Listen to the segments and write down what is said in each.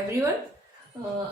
Everyone.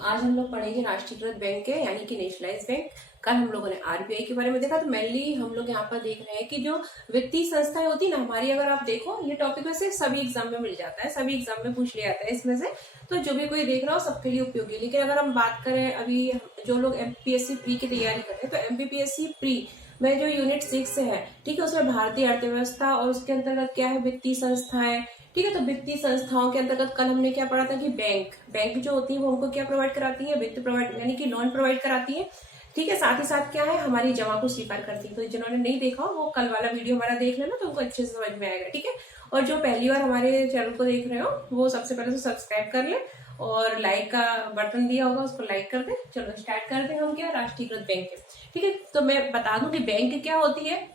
आज हम लोग पढ़ेंगे राष्ट्रीयकृत बैंक के यानी कि नेशनलाइज बैंक। कल हम लोगों ने आरबीआई के बारे में देखा, तो मेनली हम लोग यहाँ पर देख रहे हैं कि जो वित्तीय संस्थाएं होती है ना हमारी, अगर आप देखो ये टॉपिक वैसे सभी एग्जाम में मिल जाता है, सभी एग्जाम में पूछ लिया जाता है इसमें से, तो जो भी कोई देख रहा हो सबके लिए उपयोगी है। लेकिन अगर हम बात करें अभी जो लोग एमपीएससी प्री की तैयारी कर रहे हैं, तो एमपीपीएससी प्री में जो यूनिट 6 है, ठीक है, उसमें भारतीय अर्थव्यवस्था और उसके अंतर्गत क्या है, वित्तीय संस्थाएं। ठीक है, तो वित्तीय संस्थाओं के अंतर्गत कल हमने क्या पढ़ा था कि बैंक जो होती है वो हमको क्या प्रोवाइड कराती है, वित्त प्रोवाइड यानी कि लोन प्रोवाइड कराती है। ठीक है, साथ ही साथ क्या है, हमारी जमा को स्वीकार करती है। तो जिन्होंने नहीं देखा वो कल वाला वीडियो हमारा देख लेना, तो उनको अच्छे से समझ में आएगा। ठीक है, और जो पहली बार हमारे चैनल को देख रहे हो वो सबसे पहले तो सब्सक्राइब कर ले और लाइक का बटन दिया होगा उसको लाइक कर दे। चलो स्टार्ट करते हैं हम क्या राष्ट्रीयकृत बैंक के। ठीक है, तो मैं बता दूं कि बैंक क्या होती है।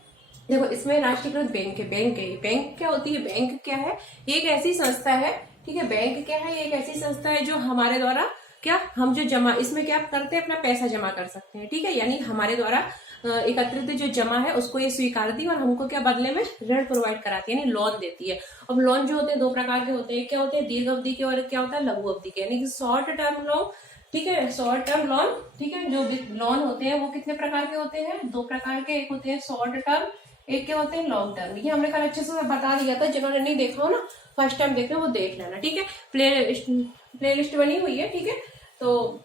देखो इसमें राष्ट्रीयकृत बैंक क्या होती है, बैंक क्या है, एक ऐसी संस्था है। ठीक है, बैंक क्या है, एक ऐसी संस्था है जो हमारे द्वारा क्या हम जो जमा इसमें क्या करते हैं, अपना पैसा जमा कर सकते हैं। ठीक है, यानी हमारे द्वारा एकत्रित जो जमा है उसको ये स्वीकारती है और हमको क्या बदले में ऋण प्रोवाइड कराती है, यानी लोन देती है। अब लोन जो होते हैं दो प्रकार के होते हैं, क्या होते हैं, दीर्घ अवधि के और क्या होता है लघु अवधि के, यानी कि शॉर्ट टर्म लोन। ठीक है, शॉर्ट टर्म लोन। ठीक है, जो लोन होते हैं वो कितने प्रकार के होते हैं, दो प्रकार के, एक होते हैं शॉर्ट टर्म, एक क्या होते हैं लॉन्ग टर्म। ये हमने कल अच्छे से बता दिया था, जिन्होंने नहीं देखा हो ना फर्स्ट टाइम देख रहे हो वो देख लेना। ठीक है, प्ले लिस्ट बनी हुई है। ठीक है, तो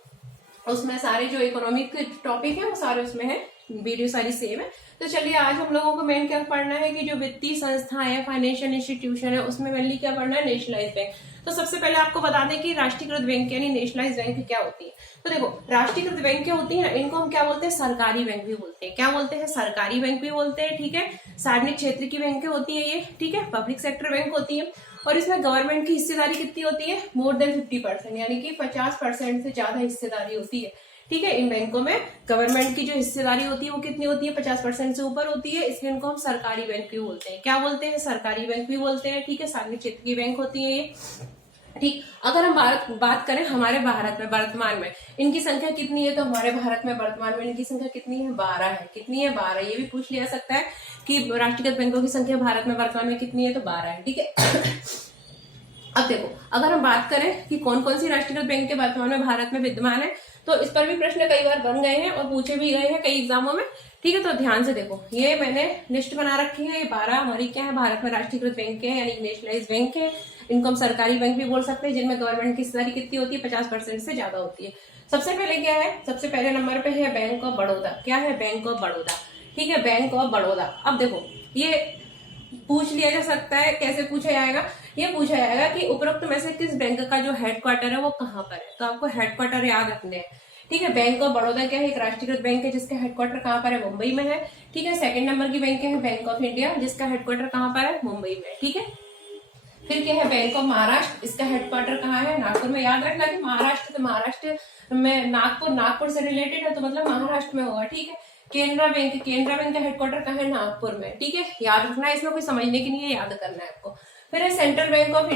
उसमें सारे जो इकोनॉमिक टॉपिक है वो सारे उसमें है, वीडियो सारी सेम है। तो चलिए आज हम लोगों को मेन क्या पढ़ना है कि जो वित्तीय संस्थाएं है, फाइनेंशियल इंस्टीट्यूशन है, उसमें मेनली क्या पढ़ना है, नेशनलाइज बैंक। तो सबसे पहले आपको बता दें कि राष्ट्रीयकृत बैंक यानी नेशनलाइज बैंक क्या होती है। तो देखो राष्ट्रीयकृत बैंक क्या होती है ना, इनको हम क्या बोलते हैं, सरकारी बैंक भी बोलते हैं। क्या बोलते हैं, सरकारी बैंक भी बोलते हैं। ठीक है, सार्वजनिक क्षेत्र की बैंकें होती है ये। ठीक है, पब्लिक सेक्टर बैंक होती है और इसमें गवर्नमेंट की हिस्सेदारी कितनी होती है, मोर देन 50%, यानी कि 50% से ज्यादा हिस्सेदारी होती है। ठीक है, इन बैंकों में गवर्नमेंट की जो हिस्सेदारी होती है वो कितनी होती है, 50% से ऊपर होती है, इसलिए इनको हम सरकारी बैंक भी बोलते हैं। क्या बोलते हैं, सरकारी बैंक भी बोलते हैं। ठीक है, सार्वजनिक क्षेत्र की बैंक होती है ये। ठीक, अगर हम बात करें हमारे भारत में वर्तमान में इनकी संख्या कितनी है, तो हमारे भारत में वर्तमान में इनकी संख्या कितनी है, 12 है। कितनी है, 12। ये भी पूछ लिया सकता है कि राष्ट्रीयकृत बैंकों की संख्या भारत में वर्तमान में कितनी है, तो 12 है। ठीक है, अब देखो अगर हम बात करें कि कौन कौन सी राष्ट्रीयकृत बैंक के वर्तमान में भारत में विद्यमान है, तो इस पर भी प्रश्न कई बार बन गए हैं और पूछे भी गए हैं कई एग्जामों में। ठीक है, तो ध्यान से देखो, ये मैंने लिस्ट बना रखी है, ये 12 हमारी क्या है भारत में राष्ट्रीयकृत बैंक है यानी नेशनलाइज बैंक है। इनको हम सरकारी बैंक भी बोल सकते हैं, जिनमें गवर्नमेंट की हिस्सेदारी कितनी होती है, 50% से ज्यादा होती है। सबसे पहले क्या है, सबसे पहले नंबर पे है बैंक ऑफ बड़ौदा। क्या है, बैंक ऑफ बड़ौदा। ठीक है, बैंक ऑफ बड़ौदा। अब देखो ये पूछ लिया जा सकता है, कैसे पूछा जाएगा, ये पूछा जाएगा कि उपरोक्त में से किस बैंक का जो हेडक्वार्टर है वो कहाँ पर है, तो आपको हेडक्वार्टर याद रखने हैं। ठीक है, बैंक ऑफ बड़ौदा क्या है, एक राष्ट्रीयकृत बैंक है जिसका हेडक्वार्टर कहाँ पर है, मुंबई में है। ठीक है, सेकंड नंबर की बैंक है बैंक ऑफ इंडिया, जिसका हेडक्वार्टर कहाँ पर है, मुंबई में। ठीक है, फिर क्या है बैंक ऑफ महाराष्ट्र, इसका हेडक्वार्टर कहाँ है, नागपुर में। याद रखना कि महाराष्ट्र, तो महाराष्ट्र में नागपुर से रिलेटेड है, तो मतलब महाराष्ट्र में होगा। ठीक है, केनरा बैंक का हेडक्वार्टर कहाँ है, नागपुर में। ठीक है, याद रखना है, इसमें कोई समझने की नहीं है, याद करना है आपको। फिर है सेंट्रल बैंक ऑफ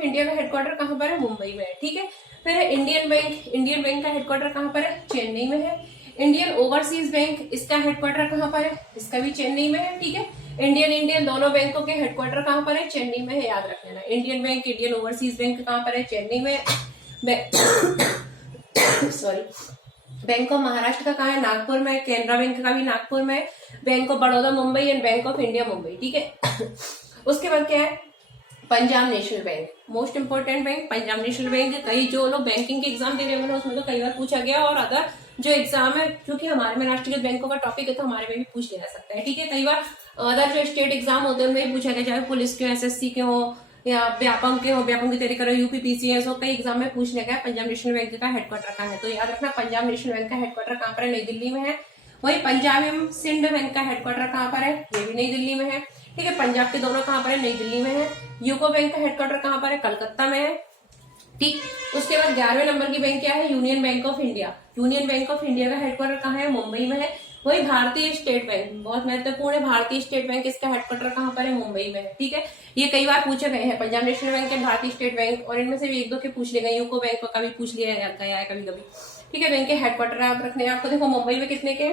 इंडिया का हेडक्वार्टर कहाँ पर है, मुंबई में। ठीक है, फिर है इंडियन बैंक का हेडक्वार्टर कहाँ पर है, चेन्नई में है। इंडियन ओवरसीज बैंक, इसका हेडक्वार्टर कहाँ पर है, इसका भी चेन्नई में है। ठीक है, इंडियन दोनों बैंकों के हेडक्वार्टर कहाँ पर है, चेन्नई में है, याद रख लेना। Indian bank, Indian overseas bank कहाँ पर है, चेन्नई में। सॉरी, बैंक ऑफ महाराष्ट्र का कहाँ है, नागपुर में। केनरा बैंक का भी नागपुर में। Bank of Baroda Mumbai and bank of India Mumbai. ठीक है, उसके बाद क्या है, Punjab national bank, most important bank Punjab national bank. कई जो लोग बैंकिंग के एग्जाम दे रहे होंगे उसमें तो कई बार पूछा गया, और अदर जो एग्जाम है, क्योंकि हमारे में राष्ट्रीयकृत बैंकों का टॉपिक है तो हमारे में भी पूछ लिया जा सकता है। ठीक है, कई बार अदर जो स्टेट एग्जाम होते हैं उनमें भी पूछा गया, चाहे पुलिस के, एसएससी के हो या व्यापम की तैयारी करो, यूपी पीसीएस हो, कई एग्जाम में पूछ लिया गया पंजाब नेशनल बैंक का हेडक्वार्टर कहाँ है। तो याद रखना पंजाब नेशनल बैंक का हेडक्वार्टर कहाँ पर है, नई दिल्ली में है। वही पंजाब एवं सिंध बैंक का हेडक्वार्टर कहाँ पर है, ये भी नई दिल्ली में है। ठीक है, पंजाब के दोनों कहाँ पर है, नई दिल्ली में है। यूको बैंक का हेडक्वार्टर कहाँ पर है, कलकत्ता में है। ठीक, उसके बाद 11वें नंबर की बैंक क्या है, यूनियन बैंक ऑफ इंडिया का हेडक्वार्टर कहाँ है, मुंबई में है। वही भारतीय स्टेट बैंक, बहुत महत्वपूर्ण है, भारतीय स्टेट बैंक, इसका हेडक्वार्टर कहाँ पर है, मुंबई में है। ठीक है, ये कई बार पूछे गए हैं, पंजाब नेशनल बैंक एंड भारतीय स्टेट बैंक, और इनमें से भी एक दो के पूछ लिए गए, यूको बैंक का भी पूछ लिया गया है कभी कभी। ठीक है, बैंक के हेडक्वार्टर आप रखने आपको। देखो मुंबई में कितने के,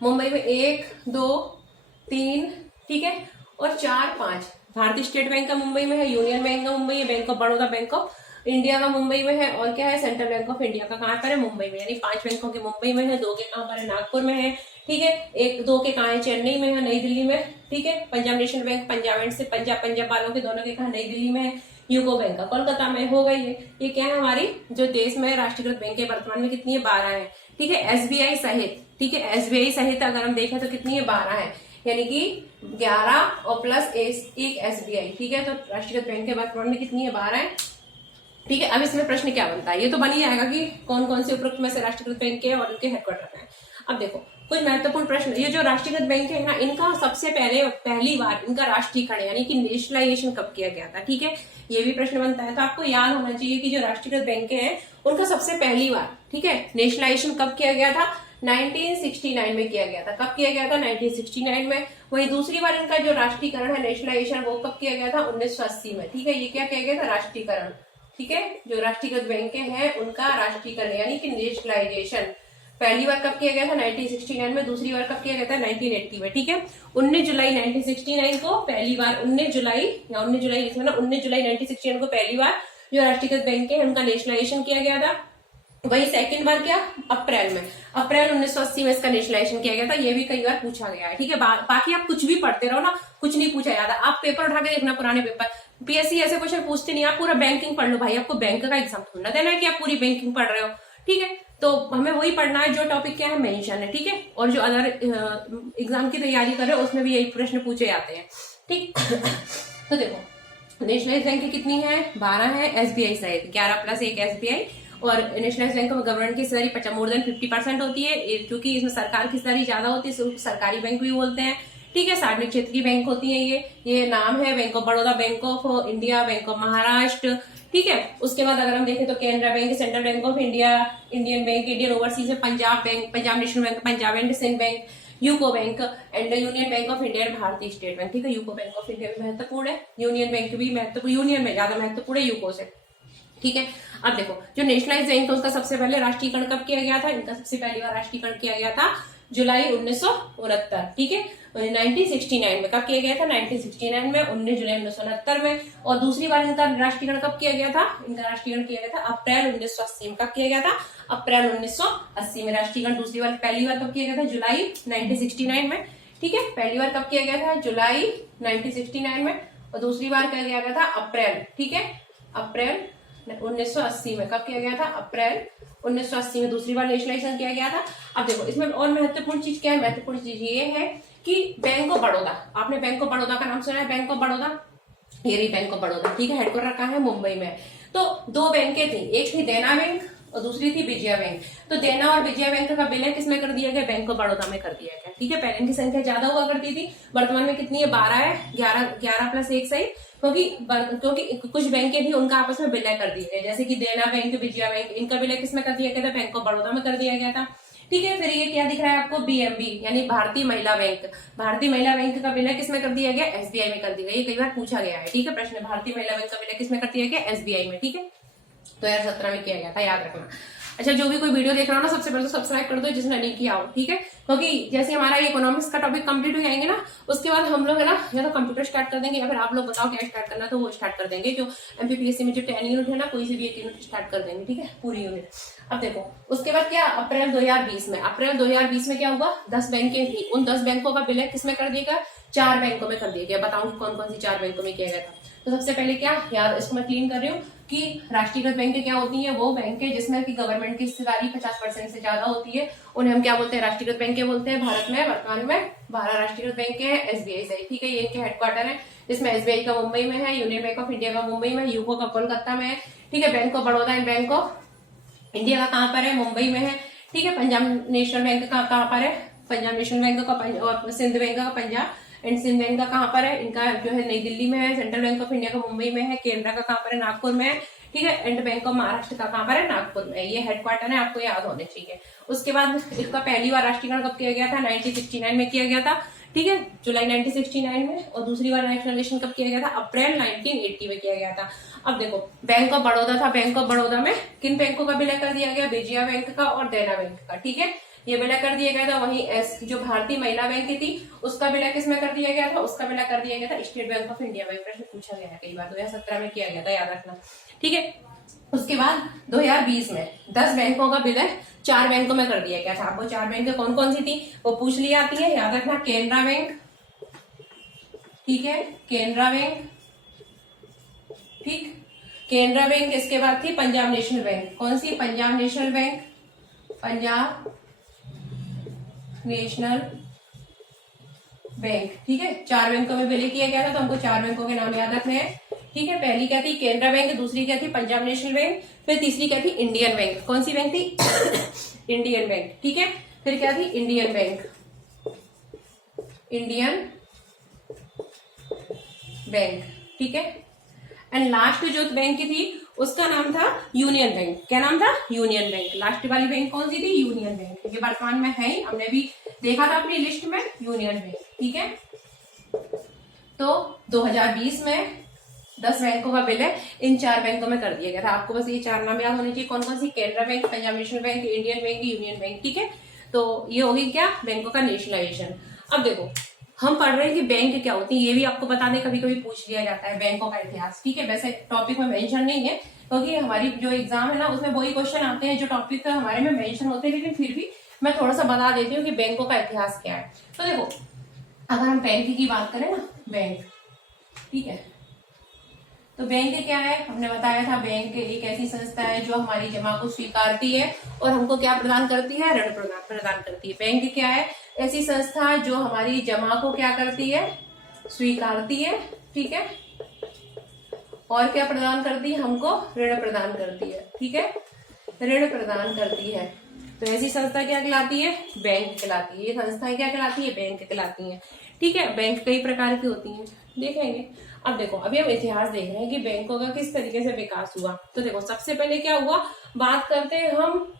मुंबई में 1 2 3, ठीक है, और 4 5 भारतीय स्टेट बैंक का मुंबई में है, यूनियन बैंक का मुंबई है, bank of Baroda, bank of India का मुंबई में है, और क्या है, सेंट्रल बैंक ऑफ इंडिया का कहाँ पर है, मुंबई में। यानी 5 बैंकों के मुंबई में है, 2 के कहाँ पर है, नागपुर में है, ठीक है। 2 के कहाँ है, चेन्नई में है, नई दिल्ली में, ठीक है। Punjab national bank Punjab and से पंजाब वालों के दोनों के कहाँ, नई दिल्ली में है। यूको बैंक का कोलकाता में हो गई है। ये क्या है, हमारी जो देश में राष्ट्रीयकृत बैंक है वर्तमान में कितनी है, 12 है, ठीक है। एसबीआई सहित, ठीक है, एसबीआई सहित अगर हम देखें तो कितनी है, 12 है, यानी कि 11 और प्लस एक एसबीआई, ठीक है। तो राष्ट्रीयकृत बैंक के वर्तमान में कितनी है, 12 है, ठीक है। अब इसमें प्रश्न क्या बनता है, ये तो बन ही जाएगा कि कौन कौन से उपरोक्त में से राष्ट्रीयकृत बैंक है और उनके हेडक्वार्टर है। अब देखो कुछ महत्वपूर्ण प्रश्न, ये जो राष्ट्रीयकृत बैंक है ना, इनका सबसे पहली बार इनका राष्ट्रीयकरण यानी कि नेशनलाइजेशन कब किया गया था, ठीक है, ये भी प्रश्न बनता है। तो आपको याद होना चाहिए कि जो राष्ट्रीयकृत बैंक है उनका सबसे पहली बार, ठीक है, नेशनलाइजेशन कब किया गया था, 1969 में किया गया था। कब किया गया था, 1969 में। वही दूसरी बार इनका जो राष्ट्रीयकरण है, नेशनलाइजेशन, वो कब किया गया था, 1980 में, ठीक है। ये क्या किया गया था, राष्ट्रीयकरण, ठीक है। जो राष्ट्रीयकृत बैंक हैं उनका राष्ट्रीयकरण यानी कि नेशनलाइजेशन पहली बार कब किया गया था, 1969 में। दूसरी बार कब किया गया था, 1980 में, ठीक है। 19 जुलाई 1969 को पहली बार, 19 जुलाई या 19 जुलाई इसमें ना, 19 जुलाई 1969 को पहली बार जो राष्ट्रीयकृत बैंक है उनका नेशनलाइजेशन किया गया था। वही सेकंड बार क्या, अप्रैल में, अप्रैल 1980 में इसका नेशनलाइजेशन किया गया था। ये भी कई बार पूछा गया है, ठीक है। बाकी आप कुछ भी पढ़ते रहो ना, कुछ नहीं पूछा जाता। आप पेपर उठा के देखना, पुराने पेपर, पीएससी ऐसे क्वेश्चन पूछते नहीं। आप पूरा बैंकिंग पढ़ लो भाई, आपको बैंक का एग्जाम थोड़ा देना है कि आप पूरी बैंकिंग पढ़ रहे हो, ठीक है। तो हमें वही पढ़ना है जो टॉपिक क्या है मेंशन है, ठीक है। और जो अदर एग्जाम की तैयारी कर रहे हो उसमें भी यही प्रश्न पूछे जाते हैं, ठीक। तो देखो नेशनलाइज बैंक कितनी है, 12 है, एसबीआई सहित 11 प्लस 1 एसबीआई। और नेशनलाइज बैंक में गवर्नमेंट की हिस्सेदारी मोर देन 50% होती है, क्योंकि इसमें सरकार की हिस्सेदारी ज्यादा होती है, इसको सरकारी बैंक भी बोलते हैं, ठीक है। सार्वजनिक क्षेत्र की बैंक होती है ये नाम है bank of Baroda, bank of India, bank of Maharashtra, ठीक है। उसके बाद अगर हम देखें तो Canara bank, central bank of India, Indian bank, Indian overseas, Punjab bank, Punjab national bank, Punjab and Sindh bank, UCO bank and union bank of India, Bharatiya state bank, ठीक है। यूको बैंक ऑफ इंडिया भी महत्वपूर्ण है, यूनियन बैंक भी महत्वपूर्ण, यूनियन में ज्यादा महत्वपूर्ण है यूको से, ठीक है। अब देखो जो नेशनलाइज बैंक है उसका सबसे पहले राष्ट्रीयकरण कब किया गया था, इनका सबसे पहली बार राष्ट्रीयकरण किया गया था जुलाई 1969, ठीक है। 1969 में कब किया गया था, 1969 में, 19 जुलाई 1969 में। और दूसरी बार इनका राष्ट्रीयकरण कब किया गया था, इनका राष्ट्रीयकरण किया गया था अप्रैल 1980 में। कब किया गया था, अप्रैल 1980 में राष्ट्रीयकरण। दूसरी बार, पहली बार कब किया गया था, जुलाई 1969 में, ठीक है। पहली बार कब किया गया था, जुलाई 1969 में, और दूसरी बार किया गया था अप्रैल, ठीक है, अप्रैल 1980 में। कब किया गया था, अप्रैल 1980 में दूसरी बार नेशनलाइजेशन किया गया था। अब देखो इसमें और महत्वपूर्ण चीज क्या है, महत्वपूर्ण चीज ये है कि बैंक ऑफ बड़ौदा, आपने बैंक ऑफ बड़ौदा का नाम सुना है, बैंक ऑफ बड़ौदा, ये रही बैंक ऑफ बड़ौदा, ठीक है। हेडक्वार्टर कहाँ है, मुंबई में। तो 2 बैंकें थी, एक थी देना बैंक और दूसरी थी विजया बैंक। तो देना और विजया बैंक का विलय किसमें कर दिया गया, बैंक ऑफ बड़ौदा में कर दिया गया, ठीक है। पहले इनकी संख्या ज्यादा हुआ करती थी, वर्तमान में कितनी है, 12 है, 11 प्लस 1 सही, क्योंकि कुछ बैंकें थी उनका आपस में विलय कर दिया गया, जैसे कि देना बैंक, विजया बैंक, इनका विलय किसमें कर दिया गया था, बैंक ऑफ बड़ौदा में कर दिया गया था, ठीक है। फिर ये क्या दिख रहा है आपको, बीएमबी यानी भारतीय महिला बैंक, भारतीय महिला बैंक का विलय किसमें कर दिया गया, एसबीआई में कर दिया गया। ये कई बार पूछा गया है, ठीक है, प्रश्न। भारतीय महिला बैंक का विलय किसमें कर दिया गया, एसबीआई में, ठीक है। 2017 में किया गया था, याद रखना। अच्छा, जो भी कोई वीडियो देख रहा हो ना, सबसे पहले तो सब्सक्राइब कर दो जिसने नहीं किया हो, ठीक है। क्योंकि जैसे हमारा इकोनॉमिक्स का टॉपिक कंप्लीट हो जाएंगे ना, उसके बाद हम लोग है ना या तो कंप्यूटर स्टार्ट कर देंगे या फिर आप लोग बताओ क्या स्टार्ट करना, तो वो स्टार्ट कर देंगे। जो एमपीपीएससी में जो 10 यूनिट है ना, कोई से भी 1 यूनिट स्टार्ट कर देंगे, ठीक है, पूरी यूनिट। अब देखो उसके बाद क्या, अप्रैल 2020 में, अप्रैल 2020 में क्या हुआ, 10 बैंकें थी, उन 10 बैंकों का विलय किसमें कर दिया गया, 4 बैंकों में कर दिया गया। बताऊंगी कौन कौन सी 4 बैंकों में किया गया था। तो सबसे पहले क्या, यार इसको मैं क्लीन कर रही हूँ कि राष्ट्रीयकृत बैंकें क्या होती हैं, वो बैंकें जिसमें कि गवर्नमेंट की हिस्सेदारी 50% से ज्यादा होती है, उन्हें हम क्या बोलते हैं, राष्ट्रीयकृत बैंकें बोलते हैं। भारत में वर्तमान में 12 राष्ट्रीयकृत बैंकें हैं, एसबीआई से, ठीक है। ये इनके हेडक्वार्टर है, जिसमें एसबीआई का मुंबई में है, यूनियन बैंक ऑफ इंडिया का मुंबई में, यूको का कोलकाता में है, ठीक है। Bank of Baroda and bank of India का कहाँ पर है, मुंबई में है, ठीक है। पंजाब नेशनल बैंक का कहाँ पर है, पंजाब नेशनल बैंक का और सिंध बैंक का पंजाब एंड सिंध बैंक का कहाँ पर है, इनका जो है नई दिल्ली में है। सेंट्रल बैंक ऑफ इंडिया का मुंबई में है, केनरा का कहाँ पर है, नागपुर में है, ठीक है। एंड बैंक ऑफ महाराष्ट्र का कहाँ पर है, नागपुर में। ये हेडक्वार्टर है, आपको याद होने चाहिए। उसके बाद इसका पहली बार राष्ट्रीयकरण कब किया गया था, 1969 में किया गया था, ठीक है, जुलाई 1969 में। और दूसरी बार नेशनलाइजेशन कब किया गया था, अप्रैल 1980 में किया गया था। अब देखो बैंक ऑफ बड़ौदा था, बैंक ऑफ बड़ौदा में किन बैंकों का विलय कर दिया गया, विजया बैंक का और देना बैंक का, ठीक है। ये विलय कर दिया गया था। वहीं जो भारतीय महिला बैंक थी उसका विलय किसमें कर दिया गया था, उसका विलय कर दिया गया था स्टेट बैंक ऑफ इंडिया में। प्रश्न पूछा गया है कई बार, 2017 में किया गया था, याद रखना, ठीक है। उसके बाद 2020 में 10 बैंकों का विलय 4 बैंकों में कर दिया गया था। आपको 4 बैंक कौन कौन सी थी वो पूछ ली जाती है, याद रखना, केनरा बैंक, ठीक है, केनरा बैंक, ठीक, केनरा बैंक। इसके बाद थी पंजाब नेशनल बैंक, कौन सी, Punjab national bank, Punjab national Bank, ठीक है। 4 बैंकों में विलय किया गया था, तो हमको 4 बैंकों के नाम याद रखने हैं, ठीक है। पहली क्या थी, केनरा बैंक, दूसरी क्या थी, पंजाब नेशनल बैंक, फिर तीसरी क्या थी, इंडियन बैंक। कौन सी बैंक थी इंडियन बैंक, ठीक है। फिर क्या थी, इंडियन बैंक, इंडियन बैंक, ठीक है। एंड लास्ट जो बैंक की थी उसका नाम था यूनियन बैंक। क्या नाम था, यूनियन बैंक। लास्ट वाली बैंक कौन सी थी, यूनियन बैंक। ये वर्तमान में है ही, हमने भी देखा था अपनी लिस्ट में, यूनियन बैंक, ठीक है। तो 2020 में 10 बैंकों का विलय इन 4 बैंकों में कर दिया गया था। आपको बस ये 4 नाम याद होने चाहिए, कौन कौन सी, Canara bank, Punjab national bank, Indian bank, union bank, ठीक है। तो ये होगी क्या, बैंकों का नेशनलाइजेशन। अब देखो हम पढ़ रहे हैं कि बैंक क्या होती है, ये भी आपको बता दें, कभी कभी पूछ लिया जाता है बैंकों का इतिहास, ठीक है। वैसे टॉपिक में मेंशन नहीं है, क्योंकि हमारी जो एग्जाम है ना उसमें वही क्वेश्चन आते हैं जो टॉपिक हमारे में मेंशन होते हैं, लेकिन फिर भी मैं थोड़ा सा बता देती हूँ कि बैंकों का इतिहास क्या है। तो देखो अगर हम बैंक की बात करें ना, बैंक, ठीक है, तो बैंक क्या है, हमने बताया था बैंक एक ऐसी संस्था है जो हमारी जमा को स्वीकारती है और हमको क्या प्रदान करती है, ऋण प्रदान करती है। बैंक क्या है, ऐसी संस्था जो हमारी जमा को क्या करती है, स्वीकारती है, ठीक है, और क्या प्रदान करती है, हमको ऋण प्रदान करती है, ठीक है, ऋण प्रदान करती है। तो ऐसी संस्था क्या कहलाती है, बैंक कहलाती है। ये संस्थाएं क्या कहलाती है, बैंक कहलाती है, ठीक है। बैंक कई प्रकार की होती हैं, देखेंगे। अब देखो अभी हम इतिहास देख रहे हैं कि बैंकों का किस तरीके से विकास हुआ। तो देखो सबसे पहले क्या हुआ, बात करते हैं हम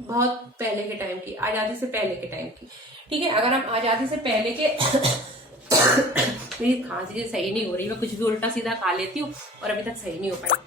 बहुत पहले के टाइम की, आजादी से पहले के टाइम की, ठीक है। अगर हम आजादी से पहले के मेरी खांसी सही नहीं हो रही, मैं कुछ भी उल्टा सीधा खा लेती हूँ और अभी तक सही नहीं हो पाई।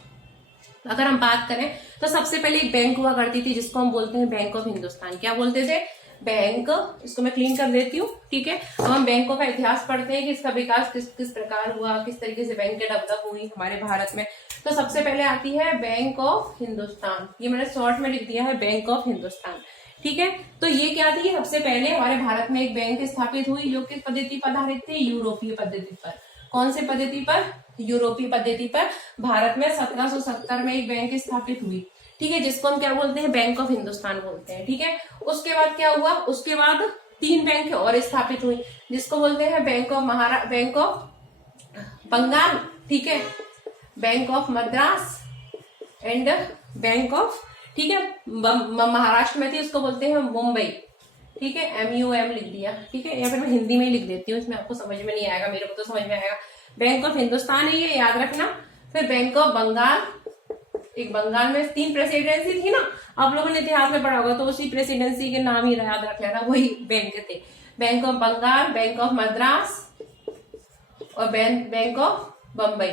अगर हम बात करें तो सबसे पहले एक बैंक हुआ करती थी जिसको हम बोलते हैं बैंक ऑफ हिंदुस्तान। क्या बोलते थे, बैंक। इसको मैं क्लीन कर देती हूँ, ठीक है। अब हम बैंकों का इतिहास पढ़ते हैं कि इसका विकास किस किस प्रकार हुआ, किस तरीके से बैंक डेवलप हुई हमारे भारत में। तो सबसे पहले आती है बैंक ऑफ हिंदुस्तान, ये मैंने शॉर्ट में लिख दिया है, बैंक ऑफ हिंदुस्तान, ठीक है। तो ये क्या थी, सबसे पहले हमारे भारत में एक बैंक स्थापित हुई जो किस पद्धति पर आधारित थी, यूरोपीय पद्धति पर। कौन से पद्धति पर, यूरोपीय पद्धति पर। भारत में 1770 में एक बैंक स्थापित हुई, ठीक है, जिसको हम क्या बोलते हैं, बैंक ऑफ हिंदुस्तान बोलते हैं, ठीक है। उसके बाद क्या हुआ, उसके बाद 3 बैंक और स्थापित हुई जिसको बोलते हैं बैंक ऑफ बंगाल, ठीक है, bank of Madras and bank of, ठीक है, महाराष्ट्र में थी, उसको बोलते हैं मुंबई, ठीक है, MUM लिख दिया, ठीक है। या फिर मैं हिंदी में ही लिख देती हूँ, इसमें आपको समझ में नहीं आएगा, मेरे को तो समझ में आएगा। बैंक ऑफ हिंदुस्तान है ये, याद रखना। फिर बैंक ऑफ बंगाल, एक बंगाल में 3 प्रेसिडेंसी थी ना, आप लोगों ने इतिहास में पढ़ा होगा, तो उसी प्रेसिडेंसी के नाम ही याद रख लेना, वही बैंक थे। Bank of Bengal, bank of Madras और बैंक ऑफ बम्बई,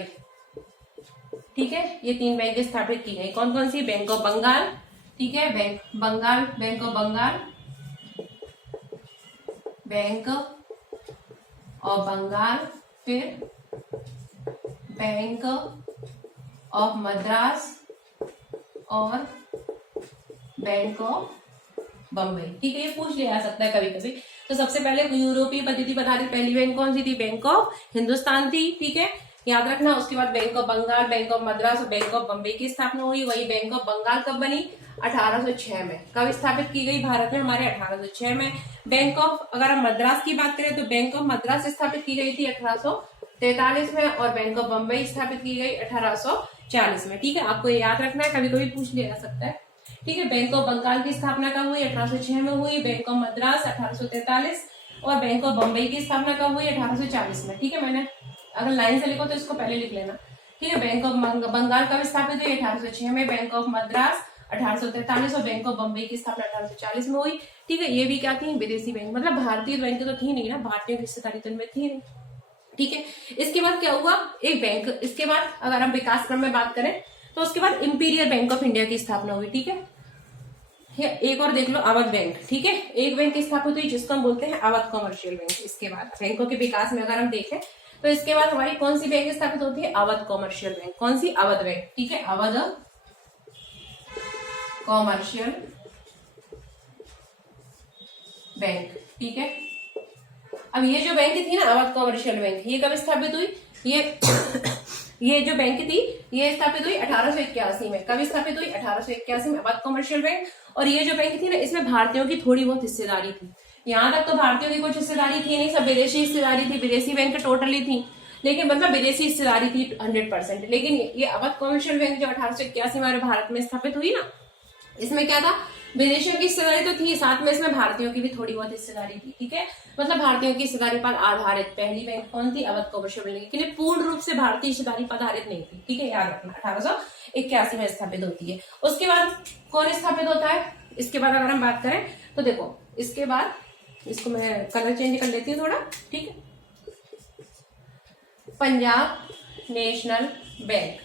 ठीक है। ये 3 बैंक स्थापित की गई। कौन कौन सी, बैंक ऑफ बंगाल, ठीक है, bank of Bengal, bank of Bengal, फिर बैंक ऑफ मद्रास और बैंक ऑफ बम्बई, ठीक है। ये पूछ लिया जा सकता है कभी कभी। तो सबसे पहले यूरोपीय पद्धति पर आधारित पहली बैंक कौन सी थी, बैंक ऑफ हिंदुस्तान थी, ठीक है, याद रखना। उसके बाद bank of Bengal, bank of Madras और बैंक ऑफ बम्बई की स्थापना हुई। वही बैंक ऑफ बंगाल कब बनी, 1806 में। कब स्थापित की गई भारत में, हमारे 1806 में। बैंक ऑफ, अगर हम मद्रास की बात करें तो बैंक ऑफ मद्रास स्थापित की गई थी 1843 में और बैंक ऑफ बम्बई स्थापित की गई 1840 में, ठीक है। आपको ये याद रखना है, कभी कभी पूछ लिया जा सकता है, ठीक है। बैंक ऑफ बंगाल की स्थापना कब हुई, 1806 में हुई। बैंक ऑफ मद्रास 1843 और बैंक ऑफ बम्बई की स्थापना कब हुई, 1840 में, ठीक है। मैंने अगर लाइन से लिखो तो इसको पहले लिख लेना, ठीक है। बैंक ऑफ बंगाल कब स्थापित हुई, 1806 में। बैंक ऑफ मद्रास 1843 और बैंक ऑफ बम्बई की स्थापना 1840 में हुई, ठीक है। ये भी क्या थी, विदेशी बैंक, मतलब भारतीय बैंक तो थी नहीं ना, भारतीय की हिस्सेदारी तो इनमें थी नहीं, ठीक है। इसके बाद क्या हुआ, एक बैंक, इसके बाद अगर हम विकास क्रम में बात करें तो उसके बाद इंपीरियल बैंक ऑफ इंडिया की स्थापना हुई, ठीक है। एक और देख लो, अवध बैंक। ठीक है, एक बैंक स्थापित हुई जिसको हम बोलते हैं अवध कॉमर्शियल बैंक। इसके बाद बैंकों के विकास में अगर हम देखें तो इसके बाद हमारी कौन सी बैंक स्थापित होती है? Awadh commercial bank. कौन सी? अवध बैंक। ठीक है, अवध कॉमर्शियल बैंक। ठीक है, अब ये जो बैंक थी ना अवध कॉमर्शियल बैंक, ये कब स्थापित हुई? ये जो बैंक थी ये स्थापित हुई 1881 में। कब स्थापित हुई? 1881 में, अवध कॉमर्शियल बैंक। और ये जो बैंक थी ना इसमें भारतीयों की थोड़ी बहुत हिस्सेदारी थी। यहाँ तक तो भारतीयों की कुछ हिस्सेदारी थी नहीं, सब विदेशी हिस्सेदारी थी। विदेशी बैंक टोटली थी, लेकिन मतलब विदेशी हिस्सेदारी थी 100%। लेकिन ये अवध कॉमर्शियल बैंक जो 1881 में हमारे भारत में स्थापित हुई ना, इसमें क्या था? विदेशियों की हिस्सेदारी तो थी, साथ में इसमें भारतीयों की भी थोड़ी बहुत हिस्सेदारी थी। ठीक है, मतलब भारतीयों की हिस्सेदारी पर आधारित पहली बैंक कौन थी? Awadh commercial bank. लेकिन पूर्ण रूप से भारतीय हिस्सेदारी पर आधारित नहीं थी। ठीक है, याद रखना 1881 में स्थापित होती है। उसके बाद कौन स्थापित होता है? इसके बाद अगर हम बात करें तो देखो, इसके बाद इसको मैं कलर चेंज कर लेती हूँ थोड़ा। ठीक है, पंजाब नेशनल बैंक।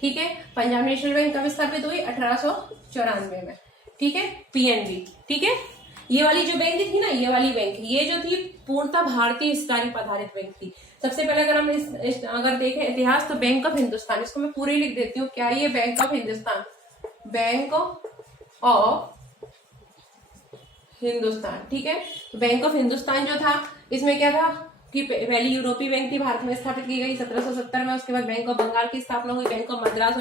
ठीक है, पंजाब नेशनल बैंक कब स्थापित हुई? 1894 में। ठीक है, पीएनबी। ठीक है, ये वाली जो बैंक थी ना, ये वाली बैंक, ये जो थी पूर्णतः भारतीय हिस्सेदारी पर आधारित बैंक थी। सबसे पहले अगर हम अगर देखें इतिहास तो बैंक ऑफ हिंदुस्तान, इसको मैं पूरे लिख देती हूँ। क्या ये? Bank of Hindustan. Bank of Hindustan. ठीक है, बैंक ऑफ हिंदुस्तान जो था इसमें क्या था कि पहली यूरोपीय बैंक थी, भारत में स्थापित की गई 1770 में। उसके बाद बैंक ऑफ बंगाल की स्थापना हुई, बैंक ऑफ मद्रास